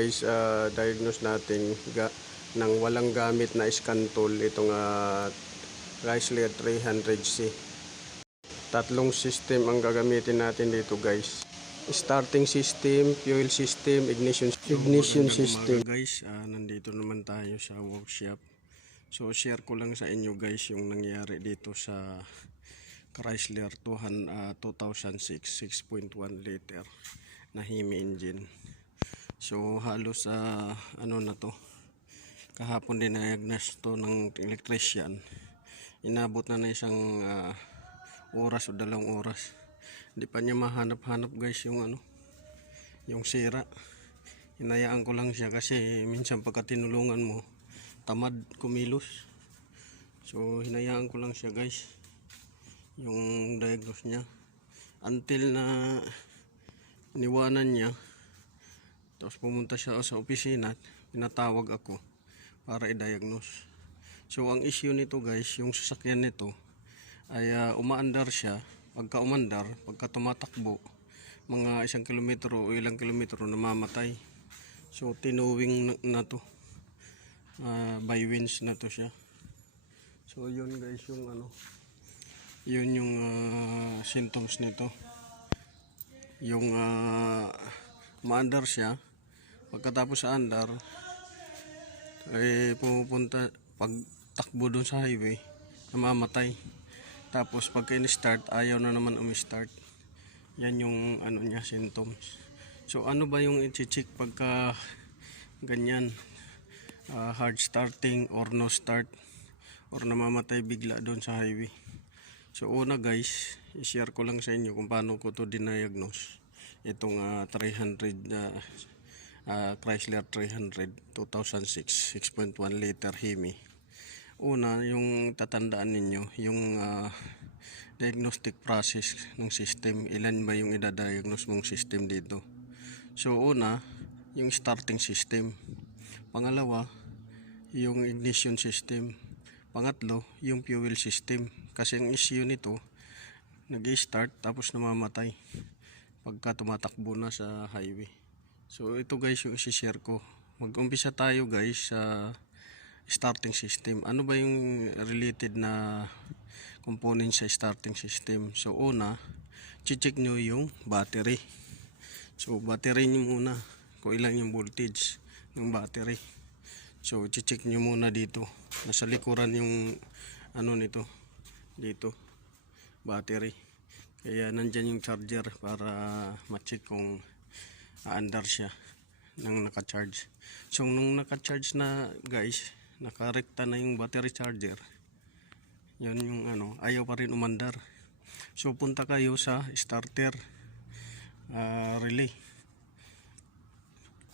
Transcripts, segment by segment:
guys, diagnose natin ng walang gamit na scan tool itong Chrysler 300C. Tatlong system ang gagamitin natin dito guys. Starting system, fuel system, ignition system. Guys, nandito naman tayo sa workshop. So share ko lang sa inyo guys yung nangyari dito sa Chrysler 2006 6.1 liter na Hemi engine. So halos ano na to, kahapon din na-diagnose to ng electrician. Inabot na isang oras o 2 oras. Hindi pa niya mahanap-hanap guys yung yung sira. Hinayaan ko lang siya kasi minsan pagka tinulungan mo tamad kumilos. So hinayaan ko lang siya guys yung diagnose niya until na niwanan niya. Tapos pumunta siya sa opisina, pinatawag ako para i-diagnose. So ang issue nito guys, yung sasakyan nito ay umaandar siya. Pagka umandar, pagka tumatakbo mga 1 kilometro o ilang kilometro namamatay. So tinowing na to, by winch na to siya. So yun guys yung yun yung symptoms nito. Yung maandar siya, pagkatapos sa andar pupunta, pag takbo dun sa highway namamatay. Tapos pagka in-start ayaw na naman umi-start. Yan yung niya, symptoms. So ano ba yung i-check pagka ganyan, hard starting or no start or namamatay bigla dun sa highway? So una guys, i-share ko lang sa inyo kung paano ko to diagnose itong 300 Chrysler 300 2006 6.1 liter Hemi. Una, yung tatandaan ninyo yung diagnostic process ng system. Ilan ba yung i-diagnose mong system dito? So una, yung starting system. Pangalawa, yung ignition system. Pangatlo, yung fuel system. Kasi ang issue nito, nag-start tapos namamatay pagka tumatakbo na sa highway. So ito guys yung isi-share ko. Mag-umpisa tayo guys sa starting system. Ano ba yung related na component sa starting system? So una, check nyo yung battery. So battery nyo muna kung ilang yung voltage ng battery. So check nyo muna dito. Nasa likuran yung nito, dito, battery. Kaya nandyan yung charger para ma-check kung aandar siya nang naka-charge. So nung naka-charge na guys, nakarekta na yung battery charger, yan yung ayaw pa rin umandar. So punta kayo sa starter relay.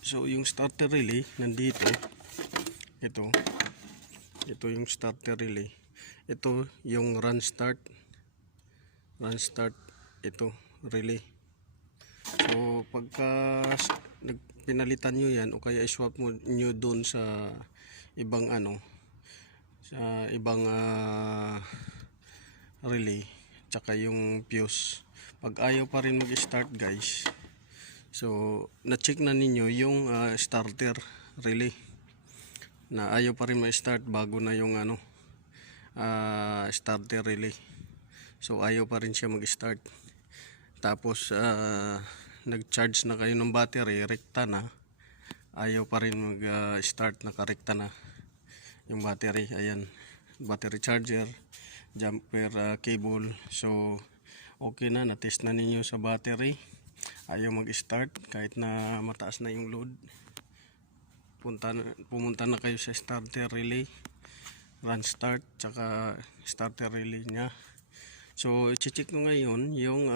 So yung starter relay nandito, ito yung starter relay. Ito yung run start, ito relay. So pagka pinalitan nyo yan o kaya iswap mo nyo doon sa ibang sa ibang relay, tsaka yung fuse, pag ayaw pa rin mag-start guys, so na-check na ninyo yung starter relay na ayaw pa rin ma-start bago na yung starter relay. So ayaw pa rin siya mag-start. Tapos nag-charge na kayo ng battery, rekta na, ayaw pa rin mag-start, nakarekta na yung battery. Ayan, battery charger, jumper cable. So okay na, na-test na ninyo sa battery, ayaw mag-start kahit na mataas na yung load. Pumunta na kayo sa starter relay, run start, tsaka starter relay nya. So i-check ko ngayon yung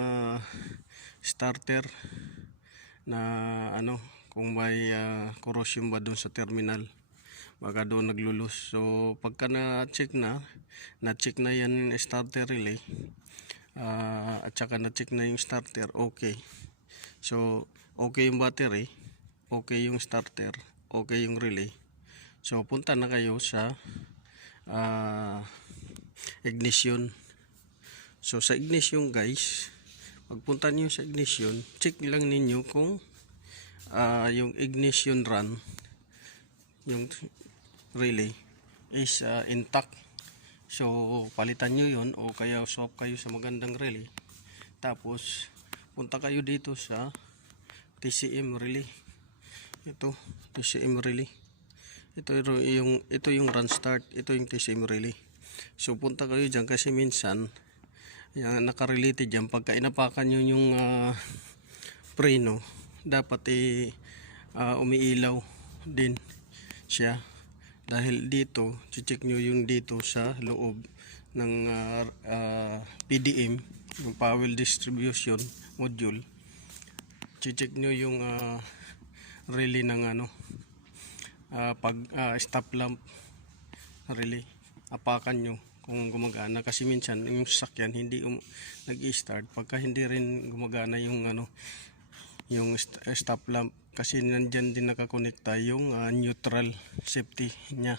starter na kung may corrosion ba doon sa terminal, baka doon naglulus. So pagka na-check na yan starter relay, at saka na-check na yung starter, okay. So okay yung battery, okay yung starter, okay yung relay. So punta na kayo sa ignition. So sa ignition guys, pagpunta niyo sa ignition, check lang ninyo kung yung ignition run, yung relay is intact. So palitan nyo yun o kaya swap kayo sa magandang relay. Tapos punta kayo dito sa TCM relay. Ito TCM relay. Ito yung run start, ito yung TCM relay. So punta kayo diyan kasi minsan yan, nakarelated yan. Pagka inapakan nyo yung preno, dapat umiilaw din siya. Dahil dito, check nyo yung dito sa loob ng PDM, yung power distribution module. Check nyo yung relay ng stop lamp relay. Apakan nyo kung gumagana, kasi minsan yung sasakyan hindi nag-i-start pagka hindi rin gumagana yung yung stop lamp, kasi nandyan din nakakonekta yung neutral safety nya,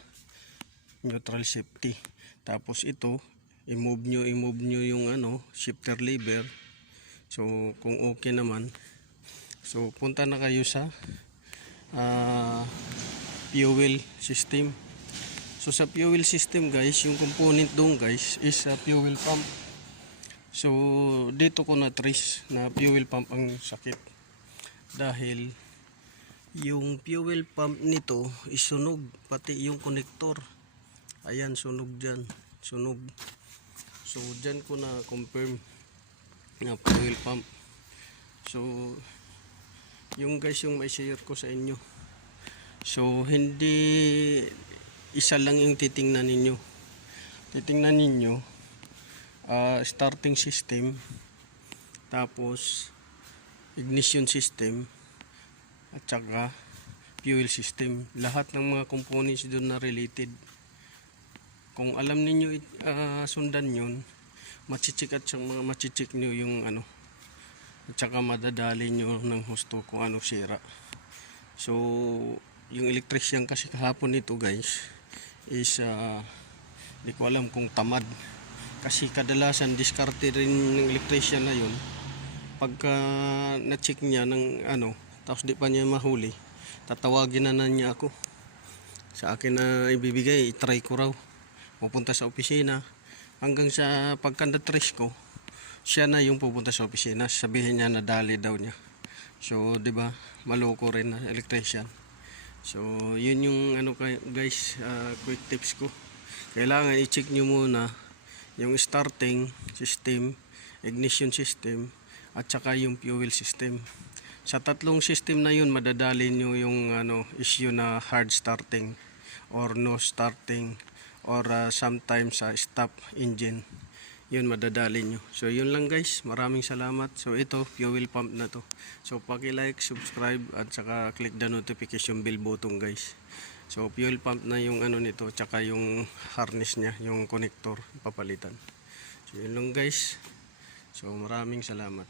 neutral safety. Tapos ito i-move nyo yung shifter lever. So kung okay naman, so punta na kayo sa fuel system. So sa fuel system guys, yung component doon guys is fuel pump. So dito ko na-trace na fuel pump ang sakit. Dahil yung fuel pump nito is sunog, pati yung connector. Ayan, sunog dyan. Sunog. So dyan ko na confirm na fuel pump. So yung guys yung may share ko sa inyo. So hindi isa lang yung titingnan ninyo. Titingnan ninyo starting system, tapos ignition system, at saka fuel system. Lahat ng mga components doon na related. Kung alam ninyo sundan yun, machichik at saka machichik nyo yung at saka madadali nyo ng husto kung ano sira. So yung electrician kasi kahapon nito guys is di ko alam kung tamad, kasi kadalasan diskarte rin ng electrician na yun. Pagka na-check niya ng tapos di pa niya mahuli, tatawagin na niya ako. Sa akin na ibibigay, i-try ko raw, pupunta sa opisina, hanggang sa pagka na-trace ko, siya na yung pupunta sa opisina, sabihin niya na dali daw niya. So di ba maloko rin na electrician. So yun yung guys, quick tips ko. Kailangan i-check nyo muna yung starting system, ignition system, at saka yung fuel system. Sa tatlong system na yun, madadali nyo yung issue na hard starting or no starting, or sometimes stop engine. Yun madadali nyo. So yun lang guys, maraming salamat. So ito fuel pump na to. So paki-like, subscribe, at saka click the notification bell button guys. So fuel pump na yung nito, tsaka yung harness nya, yung connector papalitan. So yun lang guys. So maraming salamat.